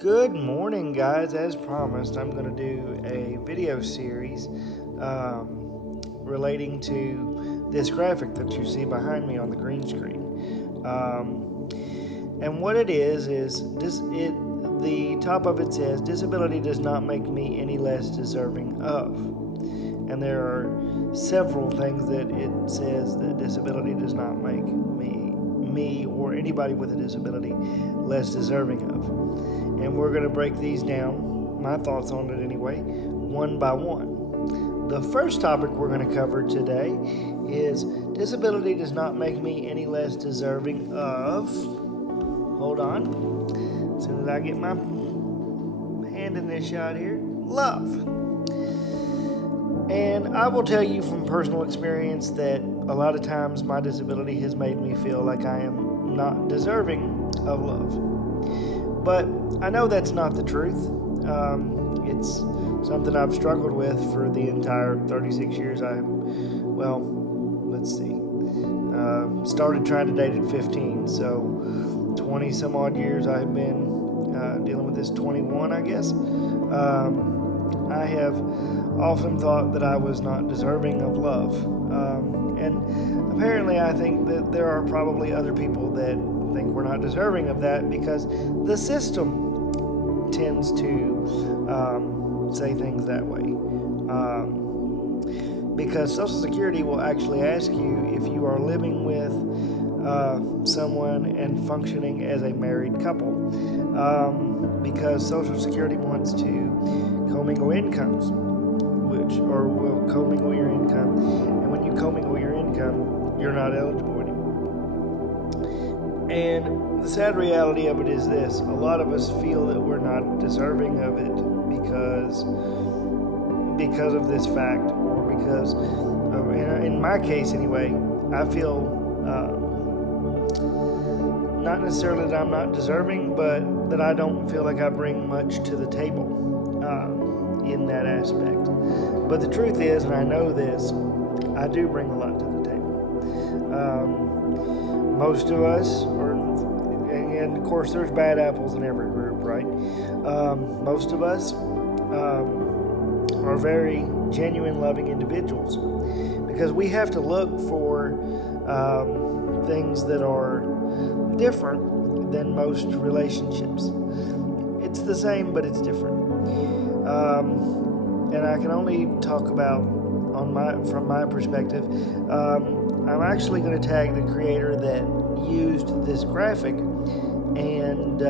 Good morning, guys. As promised, I'm going to do a video series relating to this graphic that you see behind me on the green screen. And what it is the top of it says, "Disability does not make me any less deserving of." And there are several things that it says that disability does not make me or anybody with a disability less deserving of. And we're going to break these down, my thoughts on it anyway, one by one. The first topic we're going to cover today is disability does not make me any less deserving of, hold on, as soon as I get my hand in this shot here, love. And I will tell you from personal experience that a lot of times my disability has made me feel like I am not deserving of love. But I know that's not the truth. It's something I've struggled with for the entire 36 years started trying to date at 15, so 20 some odd years I've been dealing with this, 21 I guess. I have often thought that I was not deserving of love. And apparently I think that there are probably other people that think we're not deserving of that because the system tends to say things that way. Because Social Security will actually ask you if you are living with someone and functioning as a married couple. Because Social Security wants to commingle incomes, will commingle your income, and when you commingle your income, you're not eligible anymore. And the sad reality of it is this: a lot of us feel that we're not deserving of it because of this fact, or because of, in my case anyway, I feel not necessarily that I'm not deserving, but that I don't feel like I bring much to the table in that aspect. But the truth is, and I know this, I do bring a lot to the table. Most of us, and of course there's bad apples in every group, right? Most of us are very genuine, loving individuals, because we have to look for things that are different than most relationships. It's the same, but it's different. And I can only talk about from my perspective. I'm actually going to tag the creator that used this graphic, and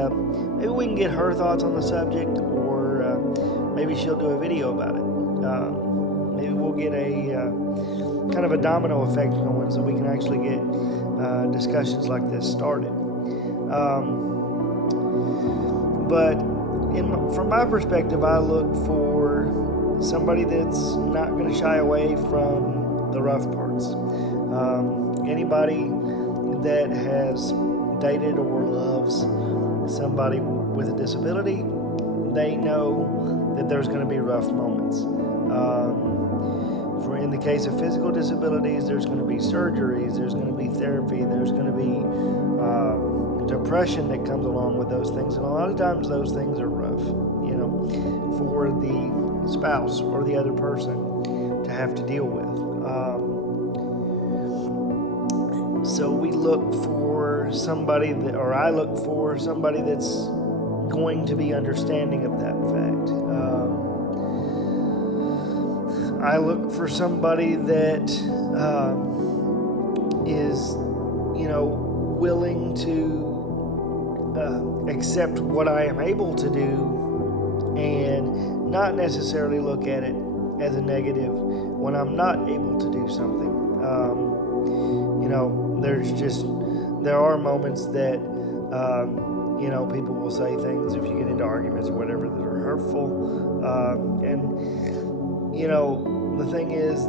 maybe we can get her thoughts on the subject, or maybe she'll do a video about it. Maybe we'll get a kind of a domino effect going, so we can actually get discussions like this started. But from my perspective, I look for somebody that's not going to shy away from the rough parts. Anybody that has dated or loves somebody with a disability, they know that there's going to be rough moments. In the case of physical disabilities, there's going to be surgeries, there's going to be therapy, there's going to be depression that comes along with those things, and a lot of times those things are rough, for the spouse or the other person to have to deal with. So we look for somebody I look for somebody that's going to be understanding of that fact. I look for somebody that is, willing to accept what I am able to do and not necessarily look at it as a negative when I'm not able to do something. There are moments that, people will say things if you get into arguments or whatever that are hurtful. The thing is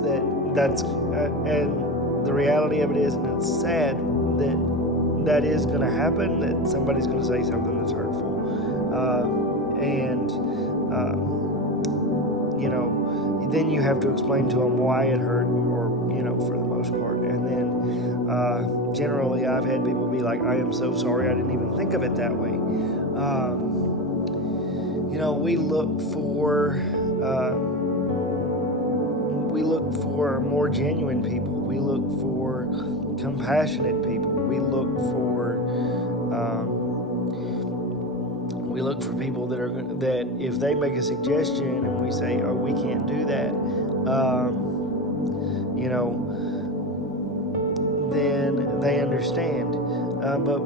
that's and the reality of it is, and it's sad that is going to happen, that somebody's going to say something that's hurtful. Then you have to explain to them why it hurt, or, for the most part. And then generally I've had people be like, "I am so sorry, I didn't even think of it that way." We look for more genuine people. We look for compassionate people. We look for people that if they make a suggestion and we say, "Oh, we can't do that," then they understand. But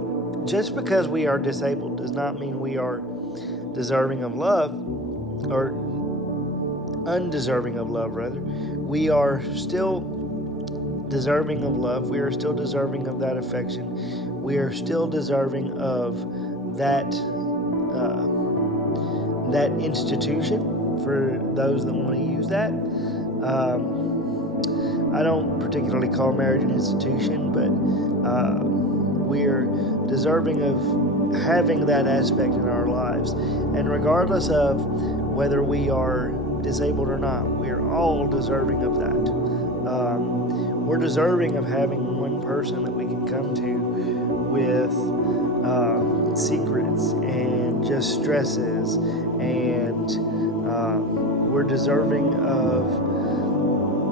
just because we are disabled does not mean we are deserving of love, or undeserving of love, rather. We are still deserving of love. We are still deserving of that affection. We are still deserving of that that institution, for those that want to use that. I don't particularly call marriage an institution, but we're deserving of having that aspect in our lives. And regardless of whether we are disabled or not, we are all deserving of that. We're deserving of having one person that we can come to with secrets and just stresses, and we're deserving of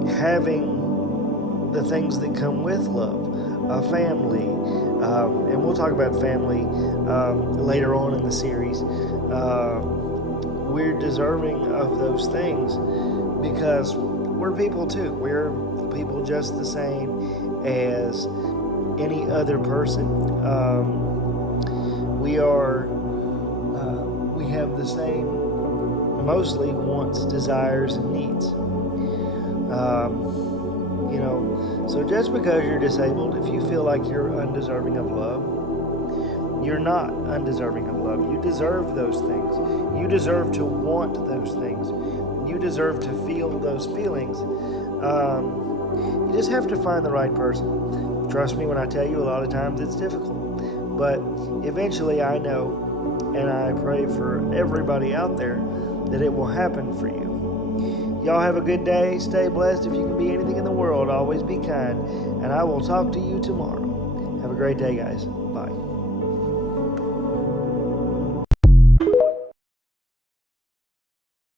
having the things that come with love, a family, and we'll talk about family later on in the series. We're deserving of those things because we're people too. We're people just the same as any other person. We have the same, mostly, wants, desires, and needs. So just because you're disabled, if you feel like you're undeserving of love, you're not undeserving of love. You deserve those things. You deserve to want those things. You deserve to feel those feelings. You just have to find the right person. Trust me when I tell you, a lot of times it's difficult. But eventually I know, and I pray for everybody out there, that it will happen for you. Y'all have a good day. Stay blessed. If you can be anything in the world, always be kind. And I will talk to you tomorrow. Have a great day, guys. Bye.